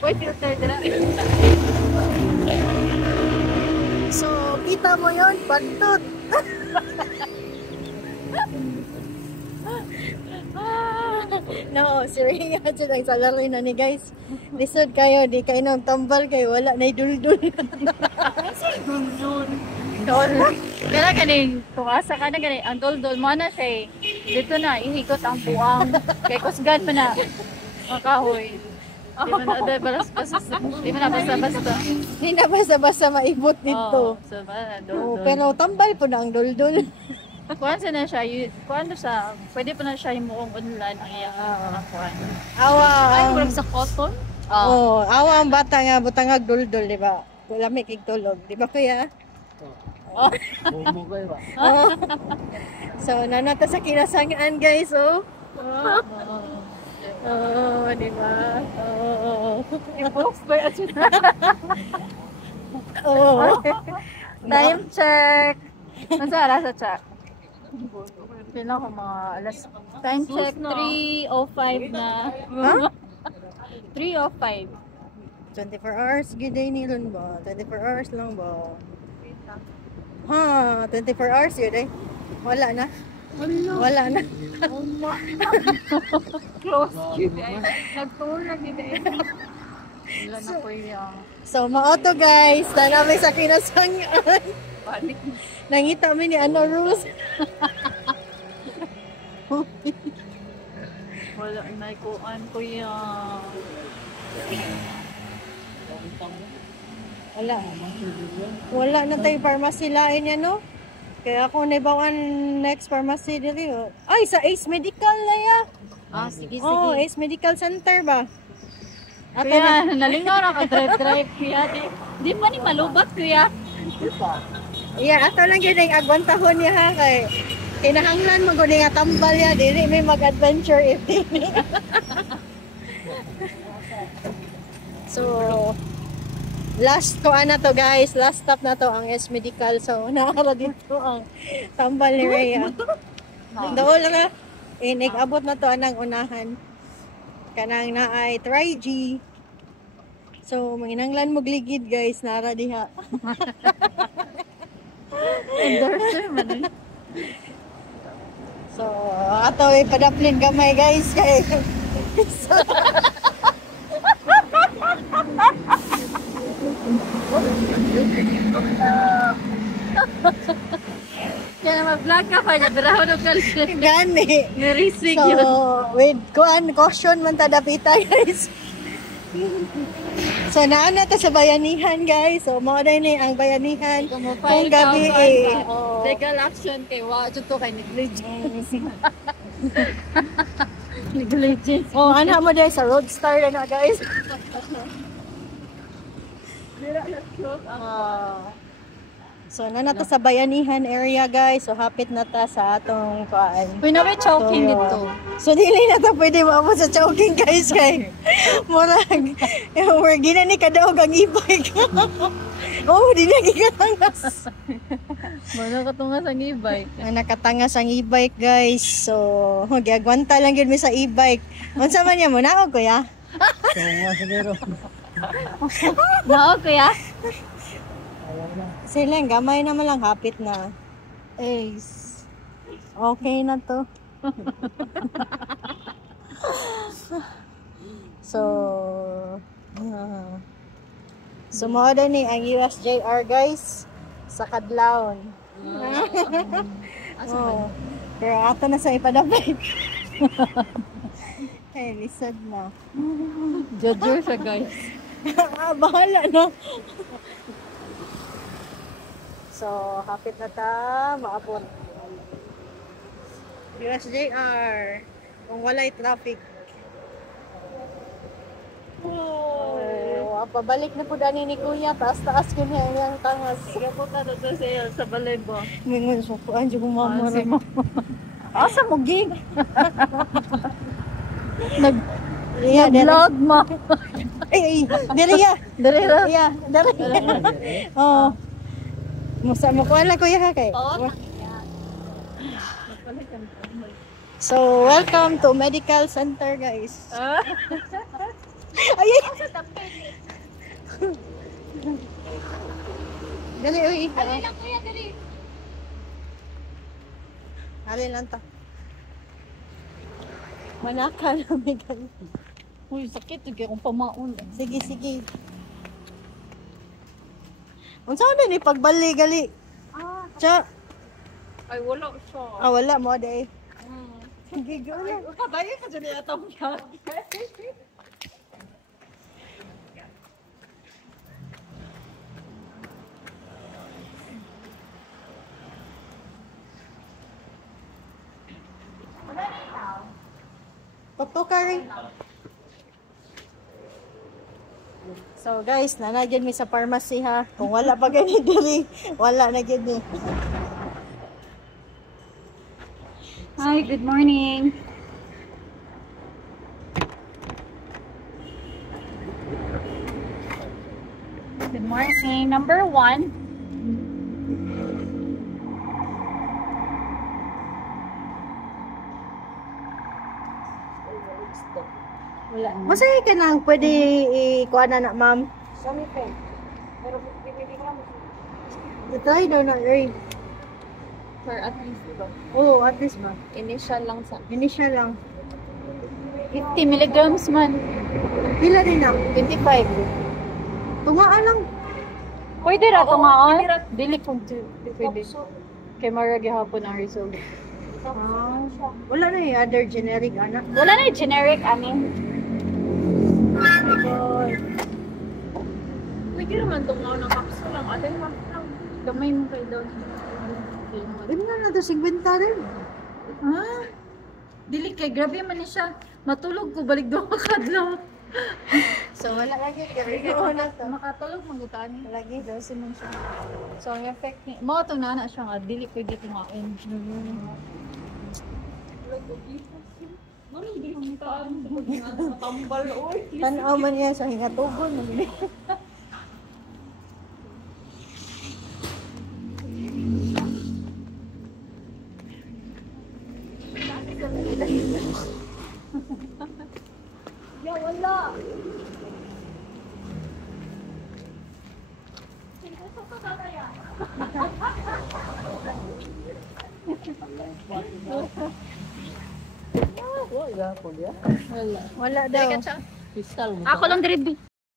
Wait, filter na. So, kita mo yun, bantot. No, seryoso dyan ang salary na ni guys. Lisod kayo, di kayo nang tambal kayo, wala na duldul. Dul-dul. Dol. Kaya kaning, tumasa ka na ganing, ang dol-dol mo na siya eh. Dito na, ihikot ang buwang. Kaya kusgan pa na. Mga kahoy. Di mo na, di mo na basta-basta. Hindi na basta-basta maibot dito. So, ba, Oh, dol-dol. pero tambal po na ang duldul. Kuhan na siya, kuhan na siya, pwede pa na siya yung mukhang unlan ang iyang kuhan. Awa. Ay, kurang sa cotton? Oh, awa ang bata nga, butangag duldul, di ba? Wala may kigtulog, di ba kuya? Oh. Oh. So, nanata sa kinasangaan guys, oh. Oh, di ba? Oh. I-box ba yun? Oh. Time check! Nasa alas sa check? Pila ko mga alas. Time check, 3:05 na. Huh? 3:05. 24 hours, good day nilon ba? 24 hours lang ba? Ha, 24 hours yun eh. Wala na. Wala na. Close yun eh. Nagtulog yun eh. Wala na po yung So, ma-auto guys. Tanami sa kinasangaan. panic. Nangita mi ni ano Rose. Wala na ikuan ko yung Wala. Wala na tayo pharmacy lain yan, no? Kaya ako naibawan next pharmacy dili. Oh. Ay, sa Ace Medical na ya. sige, Oh, Ace Medical Center ba? Ato Kuya, na. nalingaw na ka drive kuya. Di pa ni malubat kuya. Yeah, ato lang yun yung agwantahon niya ha. Kay kinahanglan mo guni nga tambal ya. Dili may mag-adventure if dili. So, last ko na to guys. Last stop na to ang S Medical. So, nakakala dito ang tambal ni Rhea. Doon lang na. Abot na to anang unahan. Kanang na ay try G. So, manginanglan mo gligid guys. Nara diha. Endorser man eh. So, ato ay padaplin gamay guys. Kay so, Kaya na mag-vlog ka pa niya. Biraho nung kalit. gani. Nirisig So, yun. with caution man tadapita guys. So, naana ta sa bayanihan guys. So, mao na ni ang bayanihan. Kung gabi eh. Oh. Legal action kay Wajo to kay negligence. Negligence. Oh, ana mo dahil sa Roadstar na guys. So, na ta sa bayanihan area guys. So, hapit na ta sa atong kuan. Uy, na may choking So, dito. So, dili na ta pwede maabot sa choking guys kay murag. We're gina ni kadaog ang e-bike. Oh, di na gikangas. Mano ka tunga sa e-bike. Nakatangas ang e-bike guys. So, giagwanta lang yun mi sa e-bike. Unsa man niya mo na kuya? Nao kuya? Sila, gamay naman lang, hapit na. Ace. Okay na to. So, sumuoda ni ang USJR guys sa Kadlawon. Oh, pero ato na sa ipadapit. Ay, lisod na. Judger siya guys. Bahala na. So, hapit na ta, maabot. USJR. Kung wala'y traffic. Oh, pabalik na po dani ni Kuya. Taas-taas ko niya yung tangas. Sige po ka doon sa balay mo. Mingon, sukuan dyan kong Si mamara. mo. Asa mo gig? Iya, vlog mo. Ay, diri ya. Dali ra. Iya, diri. Oh. Musa mo kuha lang Kuya ha kay. Oo. So, welcome to Medical Center guys. Ay, ay. Sa tapit. Dali, uy. Dali lang kuya, dali. Alin lang ta. Manaka na may ganun. Uy, sakit. Huwag akong pamaon. Sige, sige. Unsa na ni pagbali gali? Ah, Cha. ay wala siya. Ah, wala mo day. Hmm. Sige, go Ay, na. kadaya ka dyan atong yan. Tukto ka rin. So guys, nanagyan mi sa pharmacy ha. Kung wala pa gani diri, wala na gyud ni. Hi, good morning. Good morning. Number 1. Wala. Masaya ka nang pwede ikuha na ma'am. Sami pa. Pero bibili ka mo. Try daw na rin. For at least, diba? Oo, at least ba? Initial lang sa... Initial lang. 50 milligrams man. Pila din na? 25. Tungaan lang. Pwede ra Oo, ito nga on. pwede ra. Dili kung pwede. Kay maragi hapon ang result. Ah, wala na yung other generic anak. Wala na yung generic, aning. Pwede naman itong mga kapsule lang. Alin lang. Gamay mo kayo daw. Ano na nato, 50 rin. Ha? Dili kay grabe man ni siya. Matulog ko balik daw makadlaw. So, wala lagi. Oo na to. Makatulog mangutan. Lagi. Dose man siya. So ang effect ni mo to na siya nga dili ko dito ngain. Mami, hindi ka matambal. Oy. Tanaw man niya sa hingatugon. Ya wala. Wala. Wala daw. Kristal mo. Ako lang diri.